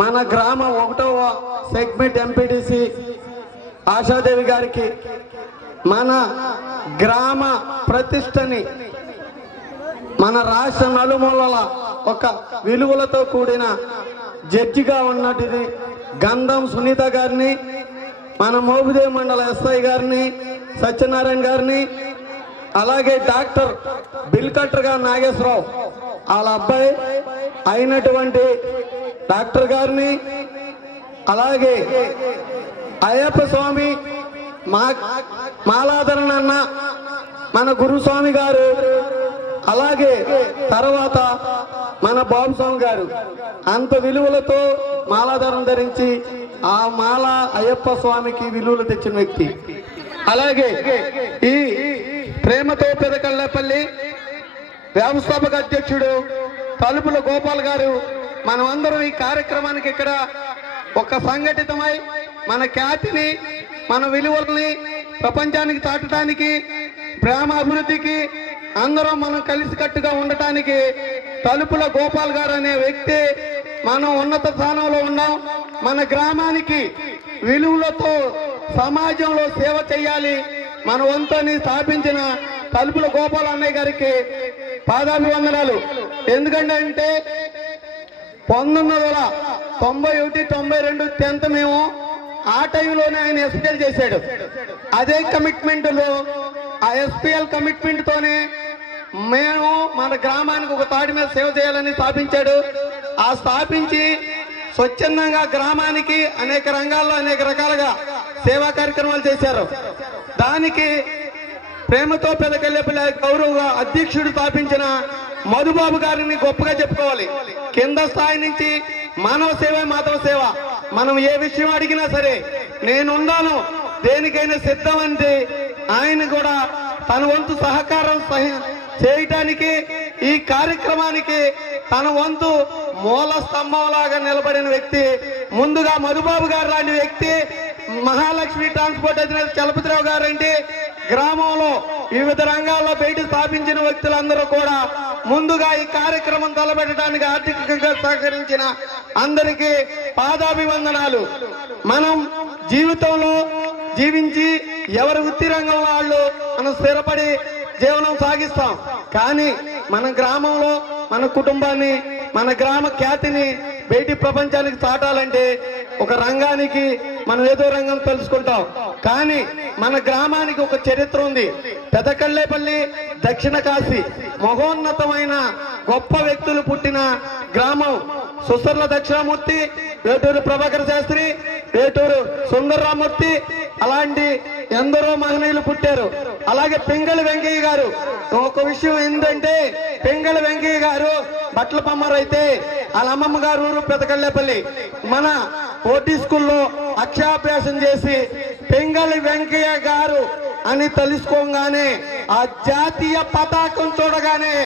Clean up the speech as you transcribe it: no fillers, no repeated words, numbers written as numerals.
మన గ్రామ 1వ సెగ్మెంట్ ఎంపీటీసీ ఆశాదేవి గారికి మన గ్రామ ప్రతిష్టని మన రాష్ట్ర నలుమూలల ఒక విలువలతో కూడిన జడ్జిగా ఉన్నటిది గంధం సునీత గారిని, మన మోబుదేవి మండల ఎస్ఐ గారిని, సత్యనారాయణ గారిని, అలాగే డాక్టర్ బిల్కట్టర్ నాగేశ్వరరావు వాళ్ళ అబ్బాయి అయినటువంటి డాక్టర్ గారిని, అలాగే అయ్యప్ప స్వామి మాలాధరణ అన్న మన గురుస్వామి గారు, అలాగే తర్వాత మన బాబు స్వామి గారు అంత విలువలతో మాలాధరణ ధరించి ఆ మాల అయ్యప్ప స్వామికి విలువలు తెచ్చిన వ్యక్తి. అలాగే ఈ ప్రేమతో పెదకళ్ళపల్లి వ్యవస్థాపక అధ్యక్షుడు తలుపుల గోపాల్ గారు మనమందరం ఈ కార్యక్రమానికి ఇక్కడ ఒక సంఘటితమై మన ఖ్యాతిని మన విలువల్ని ప్రపంచానికి చాటడానికి ప్రేమ అభివృద్ధికి అందరం మనం కలిసికట్టుగా ఉండటానికి తలుపుల గోపాల్ గారు అనే వ్యక్తి మనం ఉన్నత స్థానంలో ఉన్నాం. మన గ్రామానికి విలువలతో సమాజంలో సేవ చేయాలి మన వంతుని స్థాపించిన తలుపుల గోపాల్ అన్నయ్య గారికి పాదాభివందనాలు. ఎందుకంటే 1991, 92 10th మేము ఆ టైంలోనే ఆయన ఎస్పీఎల్ చేశాడు. అదే కమిట్మెంట్లో ఆ ఎస్పీఎల్ కమిట్మెంట్ తోనే మేము మన గ్రామానికి ఒక తాడి మీద సేవ చేయాలని స్థాపించాడు. ఆ స్థాపించి స్వచ్ఛందంగా గ్రామానికి అనేక రంగాల్లో అనేక రకాలుగా సేవా కార్యక్రమాలు చేశారు. దానికి ప్రేమతో పెదకళ్ళపల్లి గౌరవ అధ్యక్షుడు స్థాపించిన మధుబాబు గారిని గొప్పగా చెప్పుకోవాలి. కింద స్థాయి నుంచి మానవ సేవ మాధవ సేవ మనం ఏ విషయం అడిగినా సరే నేనున్నాను దేనికైనా సిద్ధం అంటే ఆయన కూడా తన వంతు సహకారం చేయటానికి ఈ కార్యక్రమానికి తన వంతు మూల స్తంభంలాగా నిలబడిన వ్యక్తి ముందుగా మధుబాబు గారు లాంటి వ్యక్తి. మహాలక్ష్మి ట్రాన్స్పోర్ట్ అధినేత చలపతిరావు గారు అంటే గ్రామంలో వివిధ రంగాల్లో బయట స్థాపించిన వ్యక్తులందరూ కూడా ముందుగా ఈ కార్యక్రమం తలపెట్టడానికి ఆర్థికంగా సహకరించిన అందరికీ పాదాభివందనాలు. మనం జీవితంలో జీవించి ఎవరి వృత్తి రంగం వాళ్ళు మనం స్థిరపడి జీవనం సాగిస్తాం. కానీ మన గ్రామంలో మన కుటుంబాన్ని మన గ్రామ ఖ్యాతిని బయటి ప్రపంచానికి చాటాలంటే ఒక రంగానికి మనం ఏదో రంగం తెలుసుకుంటాం. కానీ మన గ్రామానికి ఒక చరిత్ర ఉంది. పెదకళ్ళేపల్లి దక్షిణ కాశీ మహోన్నతమైన గొప్ప వ్యక్తులు పుట్టిన గ్రామం. సుసర్ల దక్షిణామూర్తి, వేటూరు ప్రభాకర శాస్త్రి, వేటూరు సుందరరామూర్తి అలాంటి ఎందరో మహనీయులు పుట్టారు. అలాగే పింగళి వెంకయ్య గారు. ఒక విషయం ఏంటంటే పింగళి వెంకయ్య గారు బట్టల పమ్మరు అయితే వాళ్ళ అమ్మమ్మ గారు ఊరు పెదకళ్ళేపల్లి. మన ఓటీ స్కూల్లో అక్షరాభ్యాసం చేసి పింగళి వెంకయ్య గారు అని తెలుసుకోగానే ఆ జాతీయ పతాకం చూడగానే